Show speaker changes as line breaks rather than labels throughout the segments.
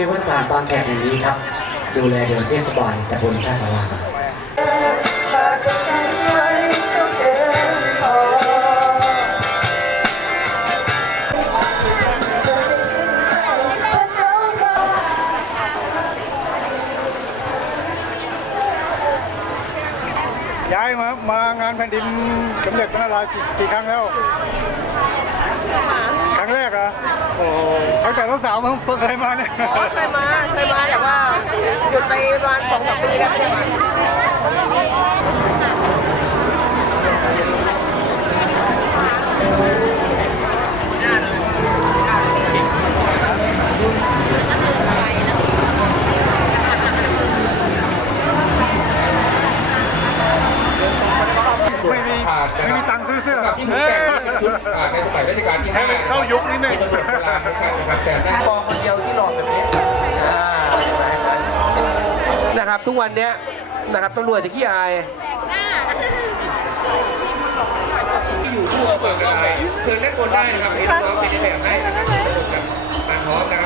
ที่ว่าการบางแขกแห่งนี้ครับ ดูแลโดยเทศบาลตำบลท่าสารา
ย้ายมามางานแผ่นดินสมเด็จพระนารายณ์กี่ครั้งแล้ว ครั้งแรกเหรอโอ้ตั้งแต่สาวๆเพิ่งเพิ่งเคยมาเนี่ย
เคยมาเคยมาแต่ว่าหยุดไปประมาณสองสามปีแล้วไม่ได้มา
ไม่มีไม่มีตังค์ซื้อ เสื้อ
สำหรับที่หนูแต่งเป็นชุดอ่าในสมัยรัชกาลที่
ให้
ห้า
มันเข้ายุคนิดนึง
เป็นตำรวจโบราณเหมือนกันนะครับแต่นั่น
มองคนเดียวที่หลอกแบบนี้อ่าเห็นไหมนะครับ ทุกวันเนี้ยนะครับตำรวจจะขี้อาย
อยู่ทั่วเปิดได้เชิญเล่นบนได้นะครับให้น้องๆเป็นในแบบให้นะครับสนุกกับการพร้อมนะ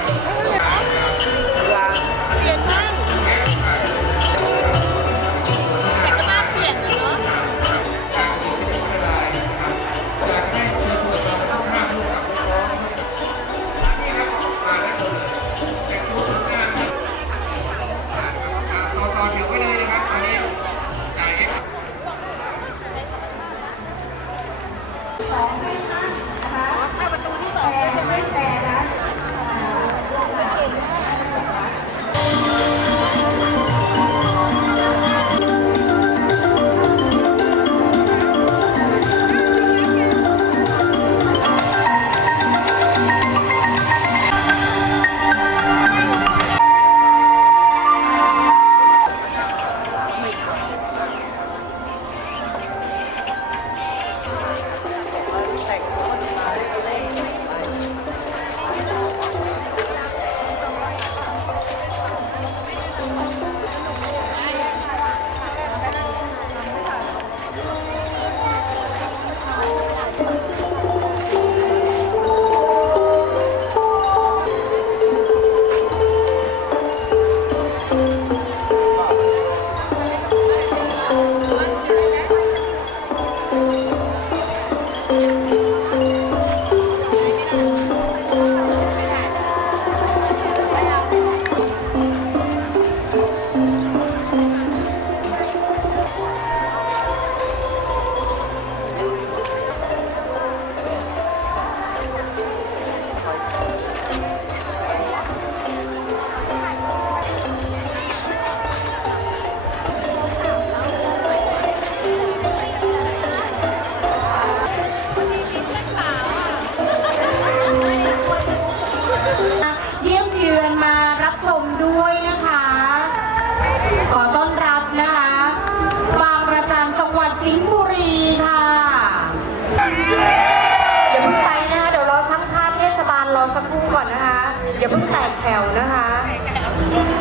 แตกแถ
วนะคะ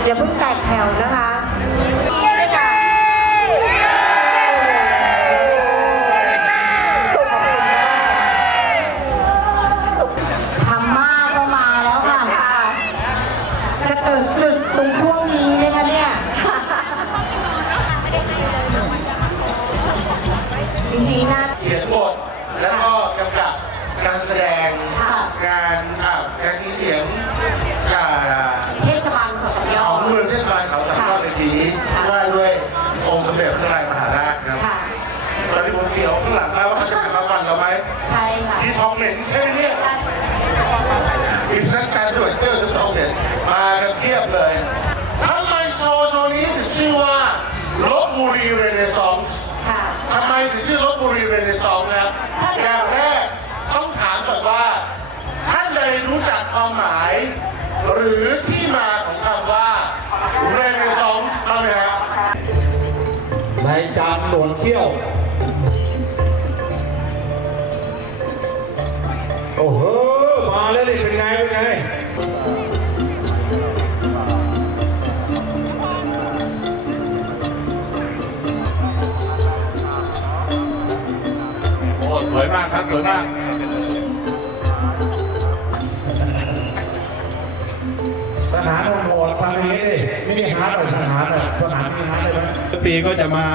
อย่าเพิ่งแตกแถวนะคะนี่เลยค่ะสุดสุดธรรมาก็มาแล้วค่ะ จะเกิดศึกตรงช่วงนี้ไหมคะเนี่ย จริงๆนะ
เขียนบทแล้วก็ กันเที
ย
บเลยทำไมโชว์โชว์นี้ถึงชื่อว่าลบบุรีเรเนซองส์
ค่ะ
ทำไมถึงชื่อลบบุรีเรเนซองส์นะครับอย่างแรกต้องถามก่อนว่า ท่านใดรู้จักความหมาย หรือที่มาของคำว่าเรเนซองส์บ้างไหมครับ
ในจานหนวดเขี้ยว มากครับสวยมากทหารหนุ่มหน่อยทหารหน่อยทหารมีหารได้ไหมปีก็จะมา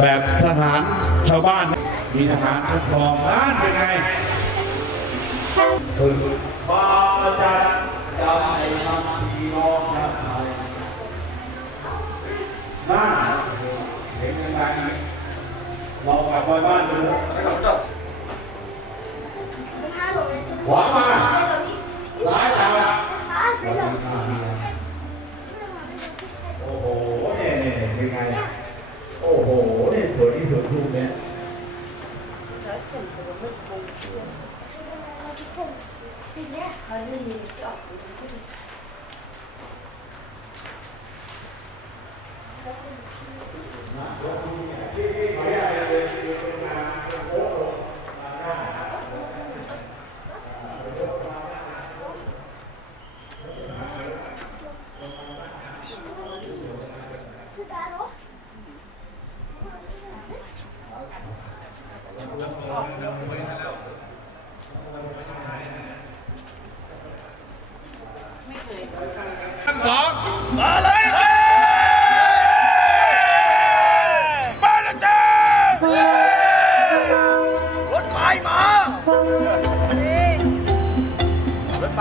แบบทหารชาวบ้าน มีทหารคุ้มครองนั่นเป็นไงคือมาจะ เรากลับไปบ้านดูขวามาซ้ายตา
Ah!